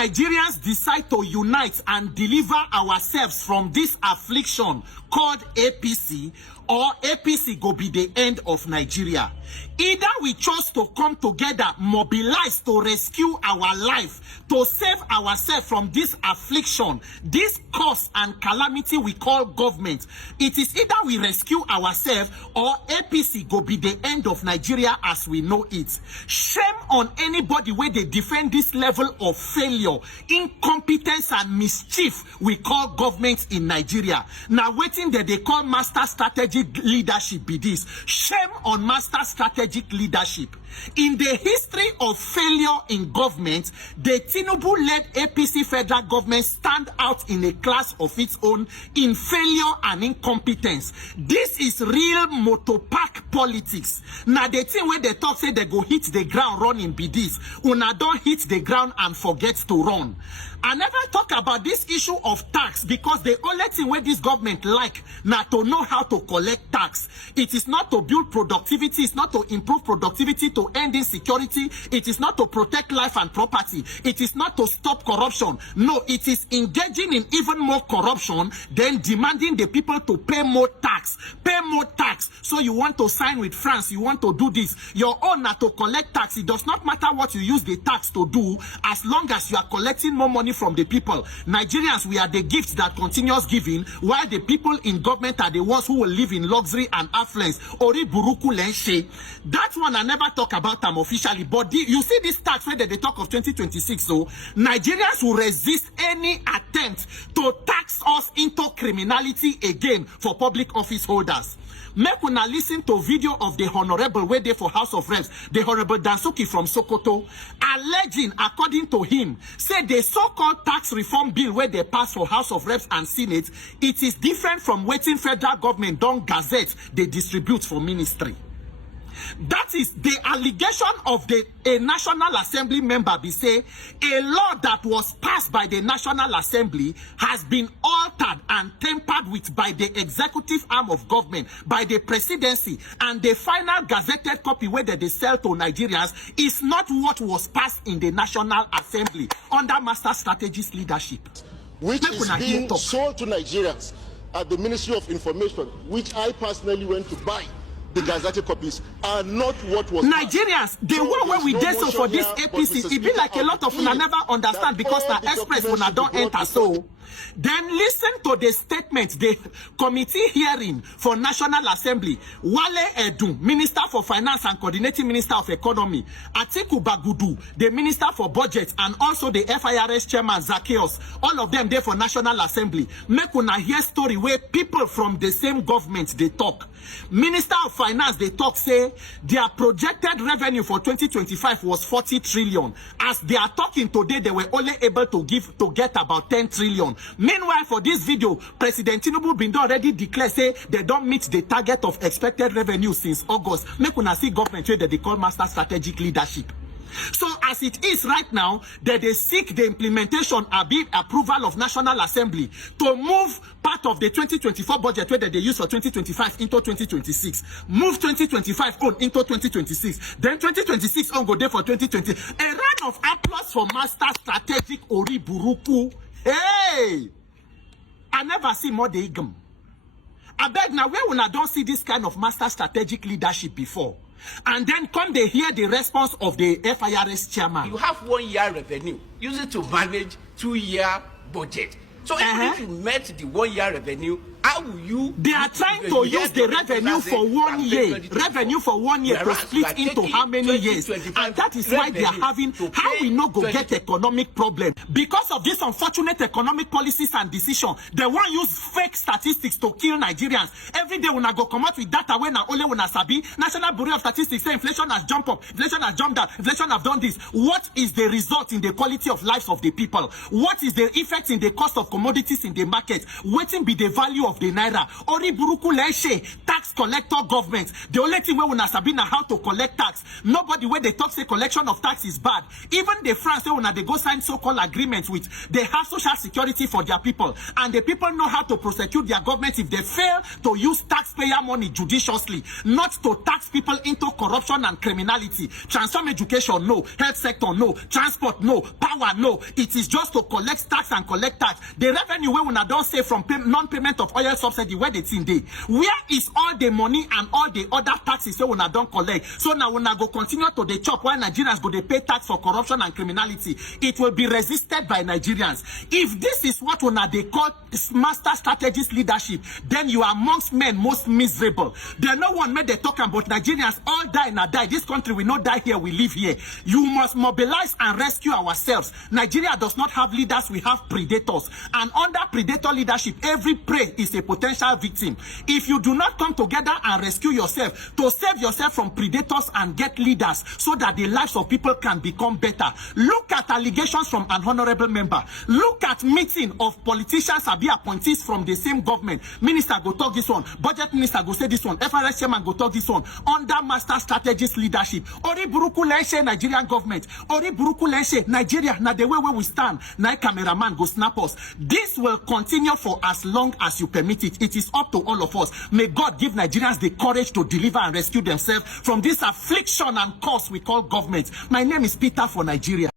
Nigerians decide to unite and deliver ourselves from this affliction called APC, or APC go be the end of Nigeria. Either we chose to come together, mobilize to rescue our life, to save ourselves from this affliction, this curse and calamity we call government. It is either we rescue ourselves or APC go be the end of Nigeria as we know it. Shame on anybody where they defend this level of failure, incompetence and mischief we call government in Nigeria. Now waiting that they call master strategic leadership be this. Shame on master strategic leadership. In the history of failure in government, the Tinubu-led APC federal government stand out in a class of its own in failure and incompetence. This is real motopark politics. Now the thing where they talk say they go hit the ground running be this. Una don't hit the ground and forget to run. I never talk about this issue of tax because the only thing where this government like now to know how to collect tax. It is not to build productivity, it's not to improve productivity, to end insecurity, it is not to protect life and property, it is not to stop corruption. No, it is engaging in even more corruption, then demanding the people to pay more tax. Pay more tax. So you want to sign with France, you want to do this. Your own are to collect tax. It does not matter what you use the tax to do, as long as you are collecting more money from the people. Nigerians, we are the gifts that continues giving, while the people in government are the ones who will live in luxury and affluence. Ori buruku lenshe. That one I never talk about them officially, but you see this tax where they talk of 2026, so Nigerians will resist any attempt to tax us into criminality again for public office holders. Make una listen to video of the honorable way there for House of Reps, the Honorable Dansuki from Sokoto, alleging, according to him, say the so-called tax reform bill where they pass for House of Reps and Senate, it is different from waiting federal government don't gazette they distribute for ministry. That is the allegation of a National Assembly member be say a law that was passed by the National Assembly has been altered and tempered with by the executive arm of government, by the presidency, and the final gazetted copy where they sell to Nigerians is not what was passed in the National Assembly under Master Strategist leadership. Which is being sold to Nigerians at the Ministry of Information, which I personally went to buy. The gazetted copies are not what was Nigerians, the so one where we did so for this APC, it be like a lot of una never understand because the express una don't enter so. Then listen to the statement, the committee hearing for National Assembly. Wale Edun, Minister for Finance and Coordinating Minister of Economy. Atiku Bagudu, the Minister for Budget, and also the FIRS Chairman Zacchaeus. All of them there for National Assembly. Make una hear story where people from the same government they talk. Minister of Finance they talk say their projected revenue for 2025 was 40 trillion. As they are talking today, they were only able to get about 10 trillion. Meanwhile, for this video, President Tinubu been already declared say they don't meet the target of expected revenue since August. Make una see government where they call master strategic leadership. So as it is right now, that they seek the implementation approval of National Assembly to move part of the 2024 budget where they use for 2025 into 2026. Move 2025 on into 2026. Then 2026 on go there for 2020. A round of applause for Master Strategic Ori Buruku. Hey! I never see more the igum. I beg now where when I don't see this kind of master strategic leadership before. And then come they hear the response of the FIRS chairman. You have 1 year revenue. Use it to manage 2-year budget. So even if you met the 1 year revenue, how will you? They are trying to use the revenue for 1 year. Revenue for 1 year to split into how many years? And that is why they are having how we no go get economic problem. Because of this unfortunate economic policies and decision, they want use fake statistics to kill Nigerians. Every day when I go come out with data when I only when I sabi, National Bureau of Statistics say inflation has jumped up, inflation has jumped down, inflation have done this. What is the result in the quality of lives of the people? What is the effect in the cost of commodities in the market? What will be the value of the naira. Ori buruku leshe, tax collector government. The only thing we wanna sabi na how to collect tax. Nobody where they talk say collection of tax is bad. Even the France when they go sign so-called agreements with, they have social security for their people, and the people know how to prosecute their government if they fail to use taxpayer money judiciously, not to tax people into corruption and criminality. Transform education, no. Health sector, no. Transport, no. Power, no. It is just to collect tax and collect tax. The revenue we una don't say from non-payment of oil subsidy, where they think they. Where is all the money and all the other taxes we una don't collect? So now una go continue to the chop while Nigerians go they pay tax for corruption and criminality. It will be resisted by Nigerians. If this is what una they call master strategist leadership, then you are amongst men most miserable. There no one made they talk about Nigerians all die and die. This country will not die here, we live here. You must mobilize and rescue ourselves. Nigeria does not have leaders, we have predators. And under predator leadership, every prey is a potential victim. If you do not come together and rescue yourself, to save yourself from predators and get leaders so that the lives of people can become better. Look at allegations from an honorable member. Look at meeting of politicians and be appointees from the same government. Minister go talk this one, budget minister go say this one, FRS chairman go talk this one, under master strategist leadership. Ori buruku lenche Nigerian government. Ori buruku lenche Nigeria, na the way where we stand. Na cameraman go snap us. This will continue for as long as you permit it. It is up to all of us. May God give Nigerians the courage to deliver and rescue themselves from this affliction and curse we call government. My name is Peter for Nigeria.